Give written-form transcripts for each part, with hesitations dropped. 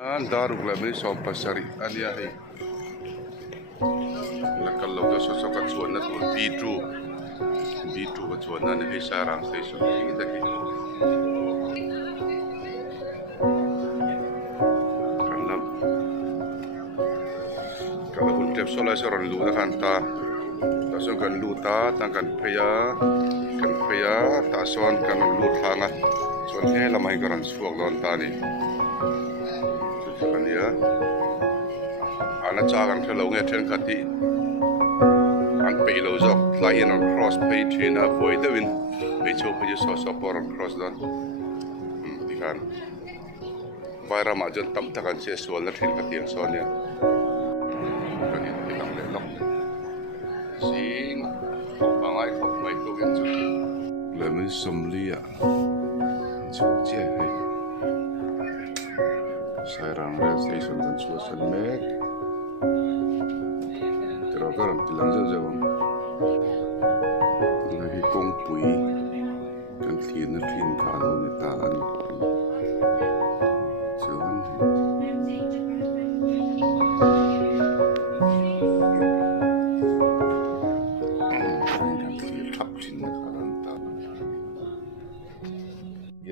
Daruk labi sopa sari alia hai. Kalau dah sosok kacuan na tu bitu kacuan na hai sarang station kita ki. Kalau pun tiap solat seorang lu dah hantar, tasong kan lu ta, tangkan paya, tason kan lu hangat, soal ni lamai karan suak lawan tani. Kan dia, anak cagan kalau ngetren kati, an paylo jok, lain on cross pay trainer boy dewin, becok punya sosok orang cross dan, dikan. Bayar majan tam takan sesuatu lah train kati yang soalnya. Sing, bangai kau mai kau yang tu. Lemon semlia, cuci je. Saya ramal station dan suasana mek. Terakhir tilang jauh. Lagi kongpui, kan tiada train kalau ni tahan. Jangan.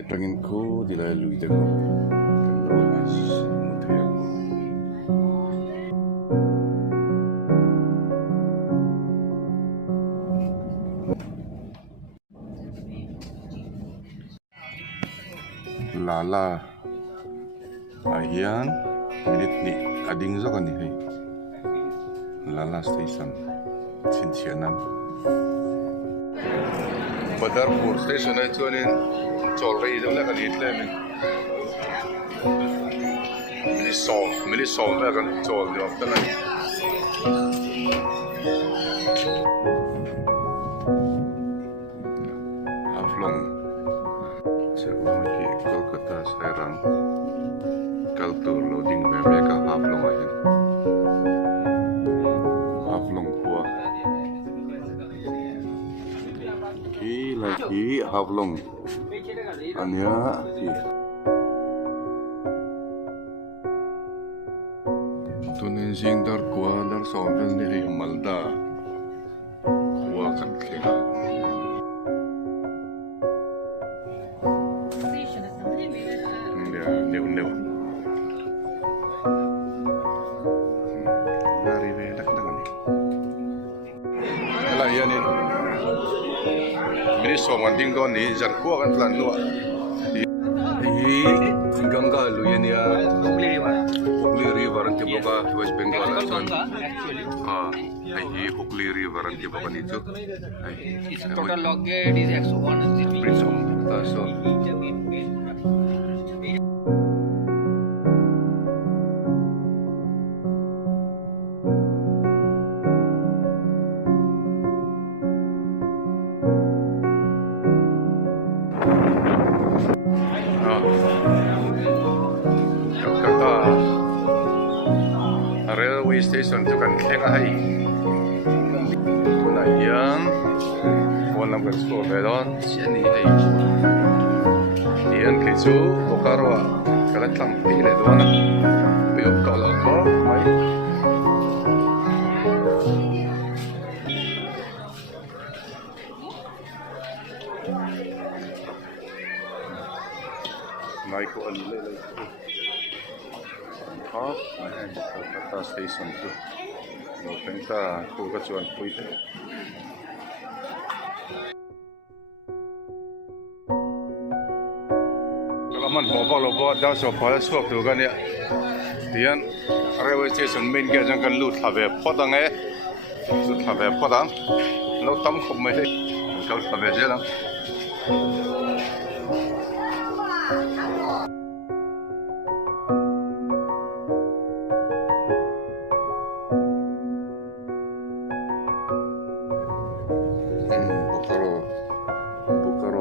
Pengin ko dilalui dego kalobis mutel lala ayan minit ni ading zo kan ni lala station Cincianan Badarpur station ay tuanin Already don't let it let me. Many song, I can told you after that. Half long. So we Kolkata Sairang. Culture loading we make a half long again. Half long kuah. Lagi half long. Anya, tunen sing dar kuah dar sovel ni hai malda kuah kan keng. New. Dari berak dengan ni. Kalau ia ni. Ini soman tinggal ni jan kuah kan telan luar. Gangga lu ini ya. Hooghly River nanti buka West Bengal kan. Hooghly River nanti buka itu. Its total log gate is X1. Bridge so. Railway station tu kan kena hai. Kuna yang, kuna kan store belon, sini hai. Yang keju bokarwa, kalau tampi le doana, biok kalau kau mai. Naik ko alile le. Kolkata station tu, kita Kolkata pui tu. Kalau man bawa dah soal suap tu kan ya, dian railway station main gate jangan lut have potang lut have potang, lalu tam kau mai kalau have je lah.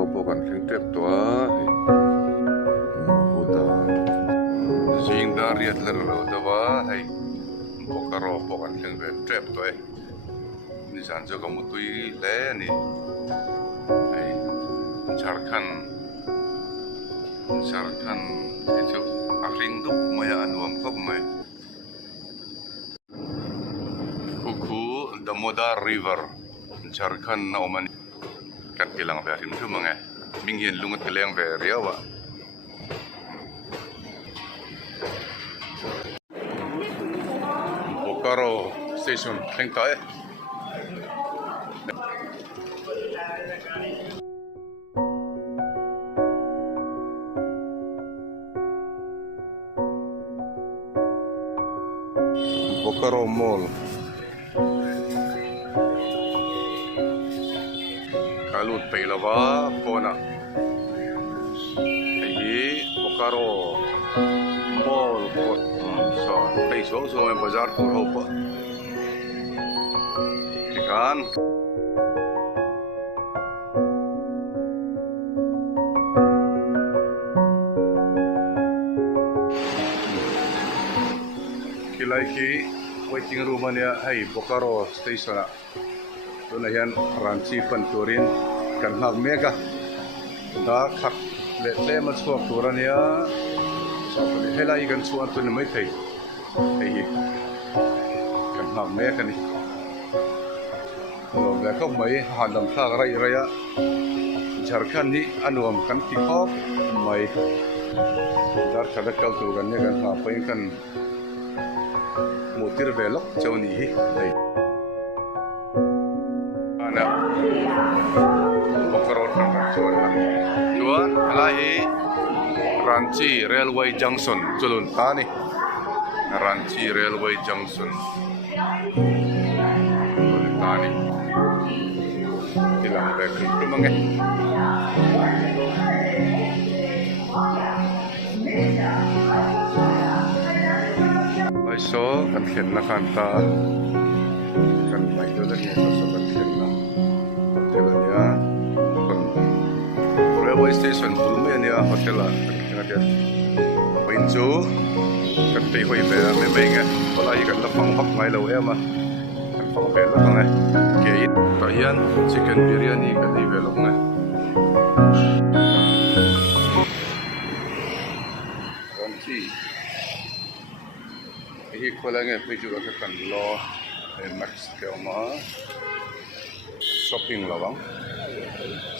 Bukan trip tua, sing dari adalah tua, bukan trip tua. Ni sanjo kamu tui le ni, Jharkhand itu akring tu maya anu Damodar River Jharkhand na oman kan kilang berin tu mange mingin lungat keleng beria wa Bokaro station tengkai Bokaro Mall kalut peilawa pona ai Bokaro Mall kot so peiso so yang bazar tur hopa ikan kilai ki waiting room ania hai Bokaro station tu na yan Ranchi Panturin kan hak mega da khak le ma chuak turania sa pali helai kan chuan tu na mai thei ai kan hak mega ni lo ga khok mai handam thak rai raya Jharkhand ni anuam kan ki khok mai dar khada kal tu kan ne kan ha pai kan mutir belok chawni hi ai ana Bokaro chuan alai Ranchi Railway Junction chulun tani Ranchi Railway Junction chulun tani kilang bekin tu mange ai so kan khen na kan ta kan mai tu lagi so kan khen na hotel ya railway station pulme ni hotel a kan dia pinju kan pe hoi be me me nge pala kan la phang hak ngai lo em a kan phang be lo ngai ke it ta hian chicken biryani kan di be lo ngai Ranchi hi kholange peju ka kan lo max ke ma shopping lawang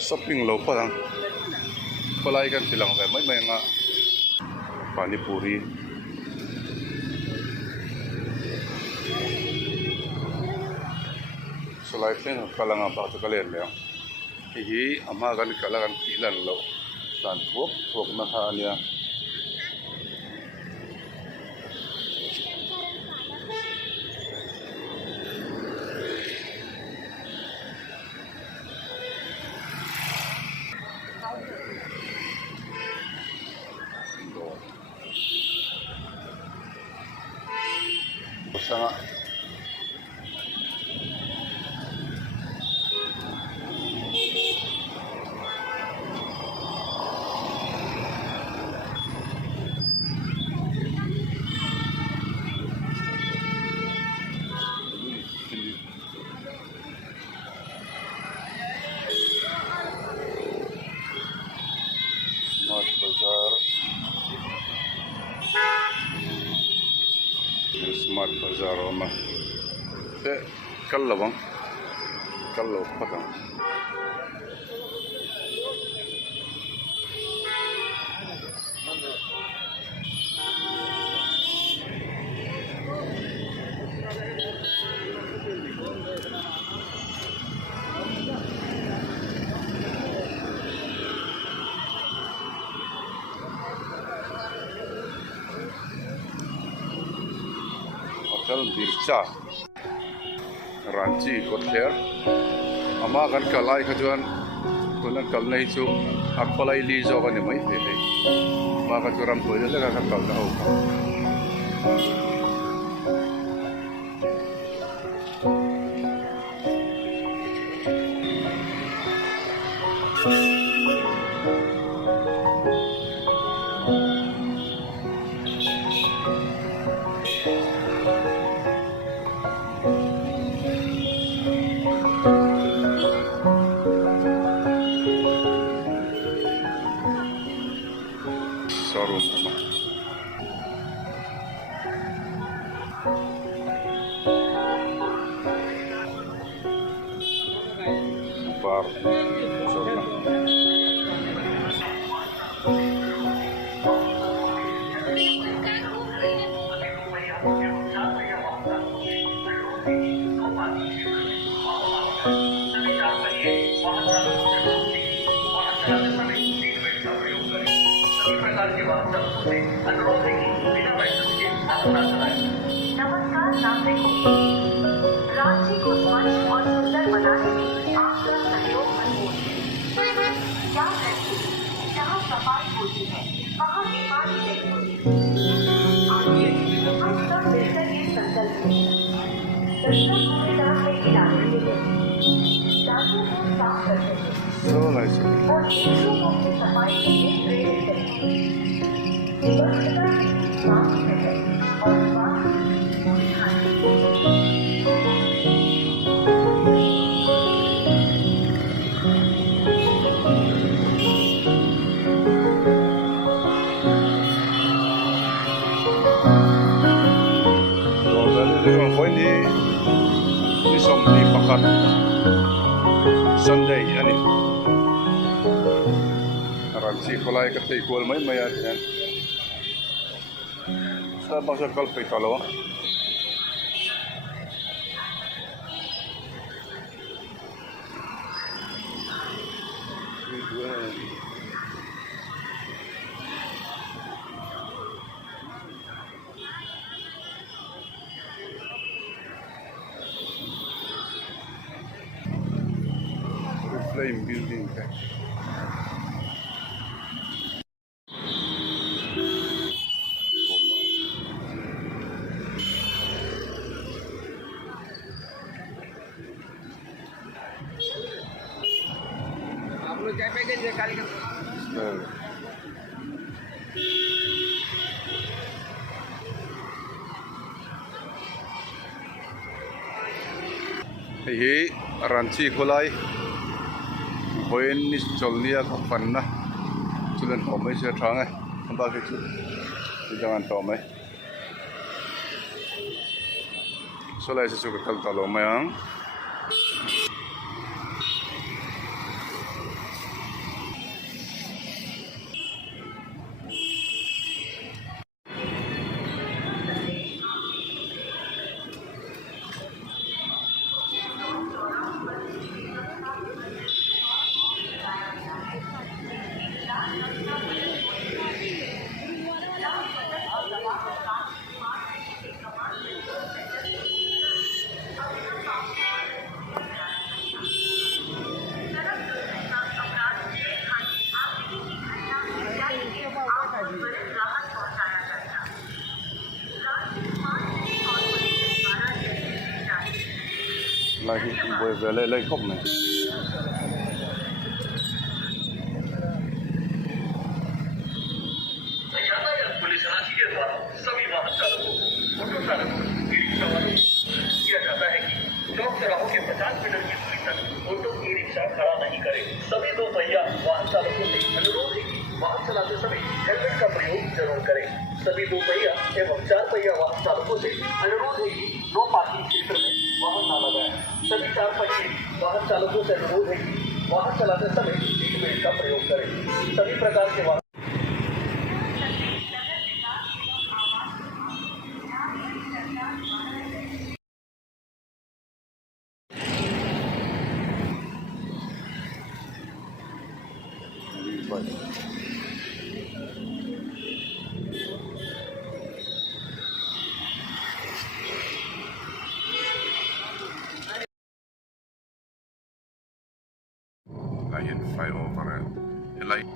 shopping lo parang palai kan tilang ve mai mai nga pani puri solai pen kalanga ba to kalen le hi ama kan kalangan kilan lo tan thok na kha ania sangat Smart Bazaar oma te kallo bang kallo patang hotel Bircha Ranchi hotel ama kan kalai khajuan tunan kalnai chu akpalai li zo kan mai pe nei ma ka churam ko le ka kal na ho showroom bar sorna नमस्कार नागरिकों, रांची को स्वच्छ और सुंदर बनाने में आपका सहयोग भरपूर है। याद रखिए, जहाँ सफाई होती है वहाँ बीमारी नहीं होती। आइए हम सब मिलकर ये संकल्प लें। दस्तक कूड़ेदान में गिराने के लिए दांतों को साफ करने के so nice और दूसरों की सफाई के लिए प्रेरित करें। स्वच्छता ही स्वास्थ्य है और स्वास्थ्य ni som ni pakat Sunday ani Ranchi kolai ka tei kol mai mai ani sa bangsa kal pai talo flame building cash. आप लोग क्या पैकेज है काली का ये Ranchi kolai Hoen ni cholia ka panna chulen homai se thang ai ba ke chu jangan to mai so lai se chu ka kal talo mai ang lagi boleh beli lagi kop nih यातायात पुलिस रांची के द्वारा सभी वाहन चालकों ऑटो चालकों e rickshaw वालों किया जाता है कि चौक चौराहों के 50 मीटर की दूरी तक ऑटो ई रिक्शा खड़ा नहीं करे। सभी दो पहिया वाहन चालकों से अनुरोध है कि वाहन चलाते समय हेलमेट का प्रयोग जरूर करें। सभी दो पहिया एवं 4 पहिया वाहन चालकों से अनुरोध है कि नो पार्किंग क्षेत्र में वाहन न लगाएं। सभी 4 पहिए वाहन चालकों से अनुरोध है कि वाहन चलाते समय सीट बेल्ट का प्रयोग करें। सभी प्रकार के वाहन lain flyover lain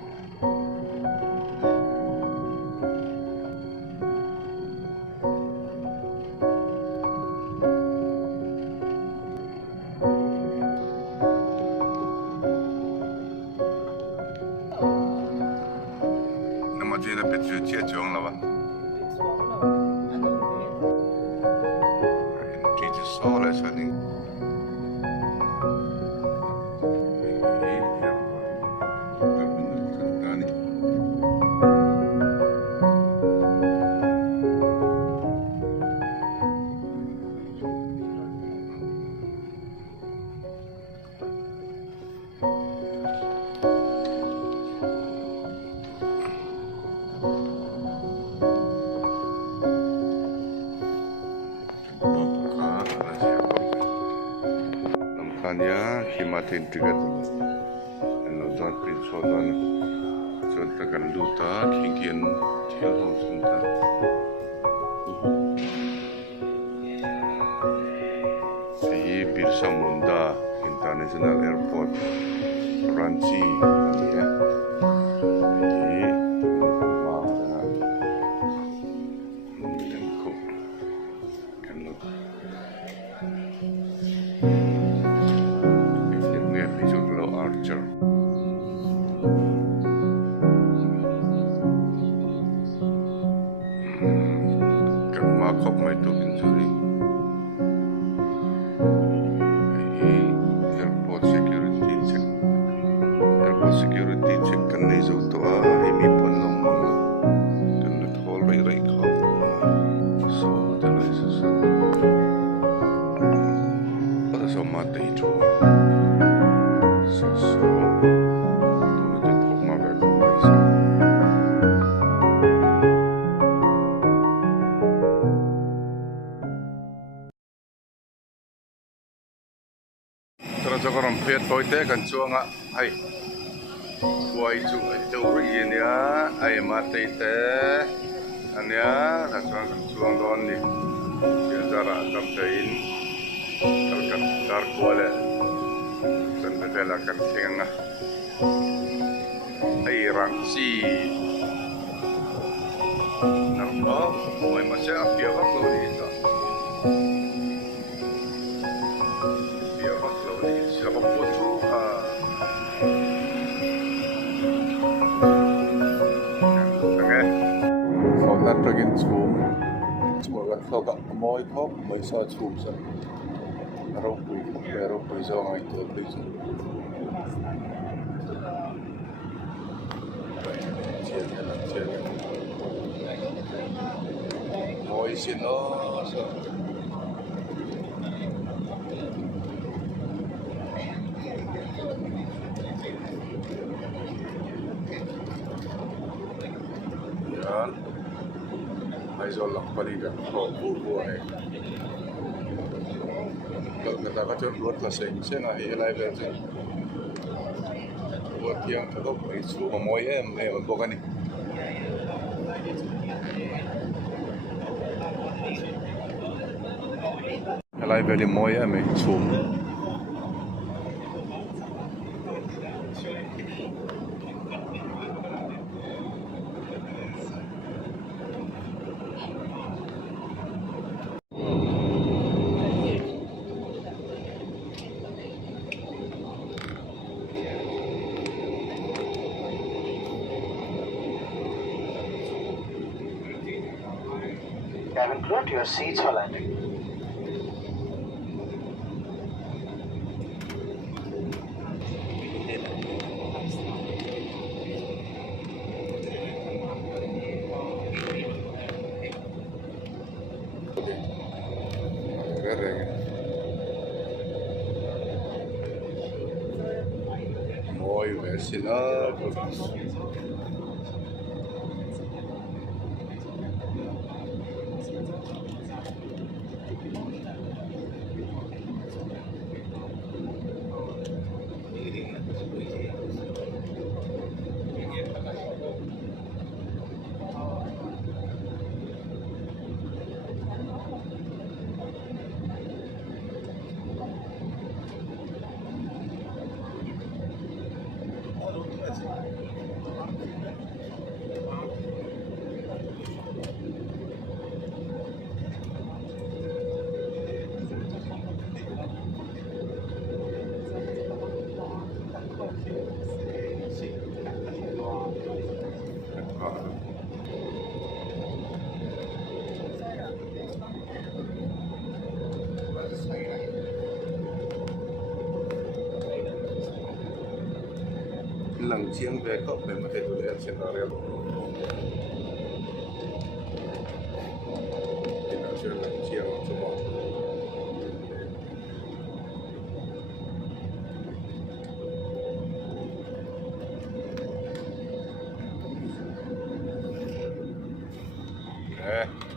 nama je na petri chia chong la ba ti ti so la sa ni Anya himatin tiga tu. Ano don pin so don. Contoh kan luta kingkian hilhong sunta. Di Birsa Munda International Airport Ranchi ni ya. Jadi maaf dengan kok kan lu. Ini besok lo Archer. Kan makop mai tu injury. Security check kan ni zo to imi pon long mga kan lut hol rai kho so dalai sa pada so mate to so to de thok ma ba ko mai sa tara jokoram phet poite kan chuanga hai Wai chu itu ri ya ai mate te ania la chuang don ni jara tam tein kalkat dar kuala san bedela kan kenga ai Ranchi nampo mai masya apia wak lo ni ta apia wak lo ni siapa potu ha That begin zoom. Cuma kan kalau tak mau ikut, bisa zoom sah. Eropui sama itu bisa. Mau isi no sah. Ya. Aizawl lang palitan ko buhay. Nagkakaroon buat lasing siya na hilay version. Buat yang ako isu mamoy may magbuka ni. Hilay version moy may isu. Cabin crew to your seats for landing. Mooi versie Lang chiang về có về mà thầy tụi em xem vào rồi. Thì nó sẽ là chiang cho bọn. Okay.